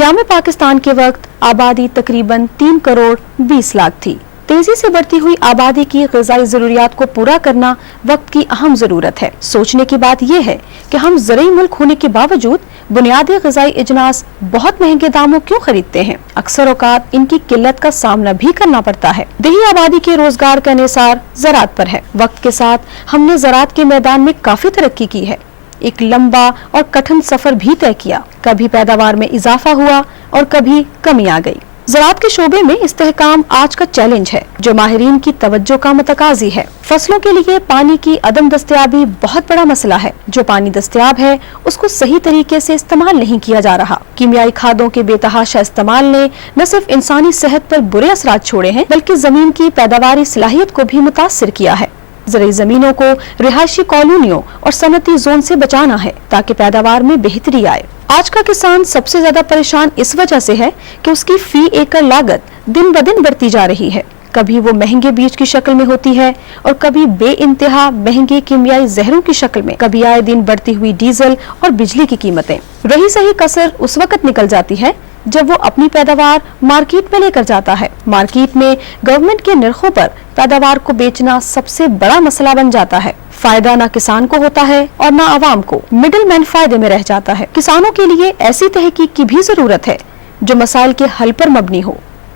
قیام پاکستان کے وقت آبادی تقریباً 3 کروڑ 20 لاکھ تھی۔ تیزی سے بڑھتی ہوئی آبادی کی غذائی ضروریات کو پورا کرنا وقت کی اہم ضرورت ہے۔ سوچنے کی بات یہ ہے کہ ہم زرعی ملک ہونے کے باوجود بنیادی غذائی اجناس بہت مہنگے داموں کیوں خریدتے ہیں؟ اکثر اوقات ان کی قلت کا سامنا بھی کرنا پڑتا ہے۔ دیہی آبادی کے روزگار کا انحصار زراعت پر ہے۔ وقت کے ساتھ ہم نے زراعت کے میدان میں کافی ترقی کی ہے، ایک لمبا اور کٹھن سفر بھی طے کیا۔ کبھی پیداوار میں اضافہ ہوا اور کبھی کمی آ گئی۔ زراعت کے شعبے میں استحکام آج کا چیلنج ہے جو ماہرین کی توجہ کا متقاضی ہے۔ فصلوں کے لیے پانی کی عدم دستیابی بہت بڑا مسئلہ ہے۔ جو پانی دستیاب ہے اس کو صحیح طریقے سے استعمال نہیں کیا جا رہا۔ کیمیائی کھادوں کے بے تحاشا استعمال نے نہ صرف انسانی صحت پر برے اثرات چھوڑے ہیں بلکہ زمین کی پیداواری صلاحیت کو بھی متاثر کیا ہے۔ زرعی زمینوں کو رہائشی کالونیوں اور صنعتی زون سے بچانا ہے تاکہ پیداوار میں بہتری آئے۔ آج کا کسان سب سے زیادہ پریشان اس وجہ سے ہے کہ اس کی فی ایکڑ لاگت دن بدن بڑھتی جا رہی ہے۔ کبھی وہ مہنگے بیج کی شکل میں ہوتی ہے اور کبھی بے انتہا مہنگے کیمیائی زہروں کی شکل میں۔ کبھی آئے دن بڑھتی ہوئی ڈیزل اور بجلی کی قیمتیں۔ رہی سہی کسر اس وقت نکل جاتی ہے جب وہ اپنی پیداوار مارکیٹ میں لے کر جاتا ہے۔ مارکیٹ میں گورنمنٹ کے نرخوں پر پیداوار کو بیچنا سب سے بڑا مسئلہ بن جاتا ہے۔ فائدہ نہ کسان کو ہوتا ہے اور نہ عوام کو۔ مڈل مین فائدے میں رہ جاتا ہے۔ کسانوں کے لیے ایسی تحقیق کی بھی ضرورت ہے جو مسائل کے حل پر مبنی ہو،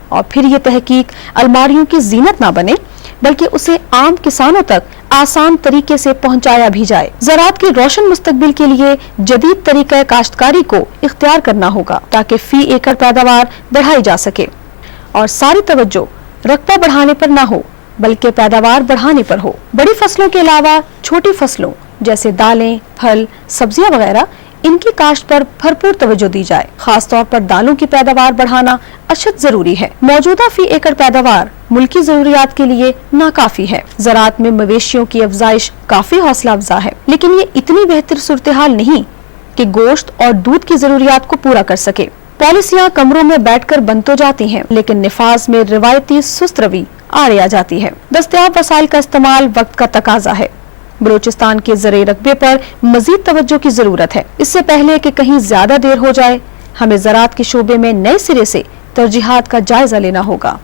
اور پھر یہ تحقیق الماریوں کی زینت نہ بنے بلکہ اسے عام کسانوں تک آسان طریقے سے پہنچایا بھی جائے۔ زراعت کے روشن مستقبل کے لیے جدید طریقہ کاشتکاری کو اختیار کرنا ہوگا تاکہ فی ایکڑ پیداوار بڑھائی جا سکے، اور ساری توجہ رقبہ بڑھانے پر نہ ہو بلکہ پیداوار بڑھانے پر ہو۔ بڑی فصلوں کے علاوہ چھوٹی فصلوں جیسے دالیں، پھل، سبزیاں وغیرہ ان کی کاشت پر بھرپور توجہ دی جائے۔ خاص طور پر دالوں کی پیداوار بڑھانا اشد ضروری ہے۔ موجودہ فی ایکڑ پیداوار ملکی ضروریات کے لیے ناکافی ہے۔ زراعت میں مویشیوں کی افزائش کافی حوصلہ افزا ہے، لیکن یہ اتنی بہتر صورتحال نہیں کہ گوشت اور دودھ کی ضروریات کو پورا کر سکے۔ پالیسیاں کمروں میں بیٹھ کر بن تو جاتی ہیں لیکن نفاذ میں روایتی سست روی آڑے آ جاتی ہے۔ دستیاب وسائل کا استعمال وقت کا تقاضا ہے۔ بلوچستان کے زرعی رقبے پر مزید توجہ کی ضرورت ہے۔ اس سے پہلے کہ کہیں زیادہ دیر ہو جائے، ہمیں زراعت کے شعبے میں نئے سرے سے ترجیحات کا جائزہ لینا ہوگا۔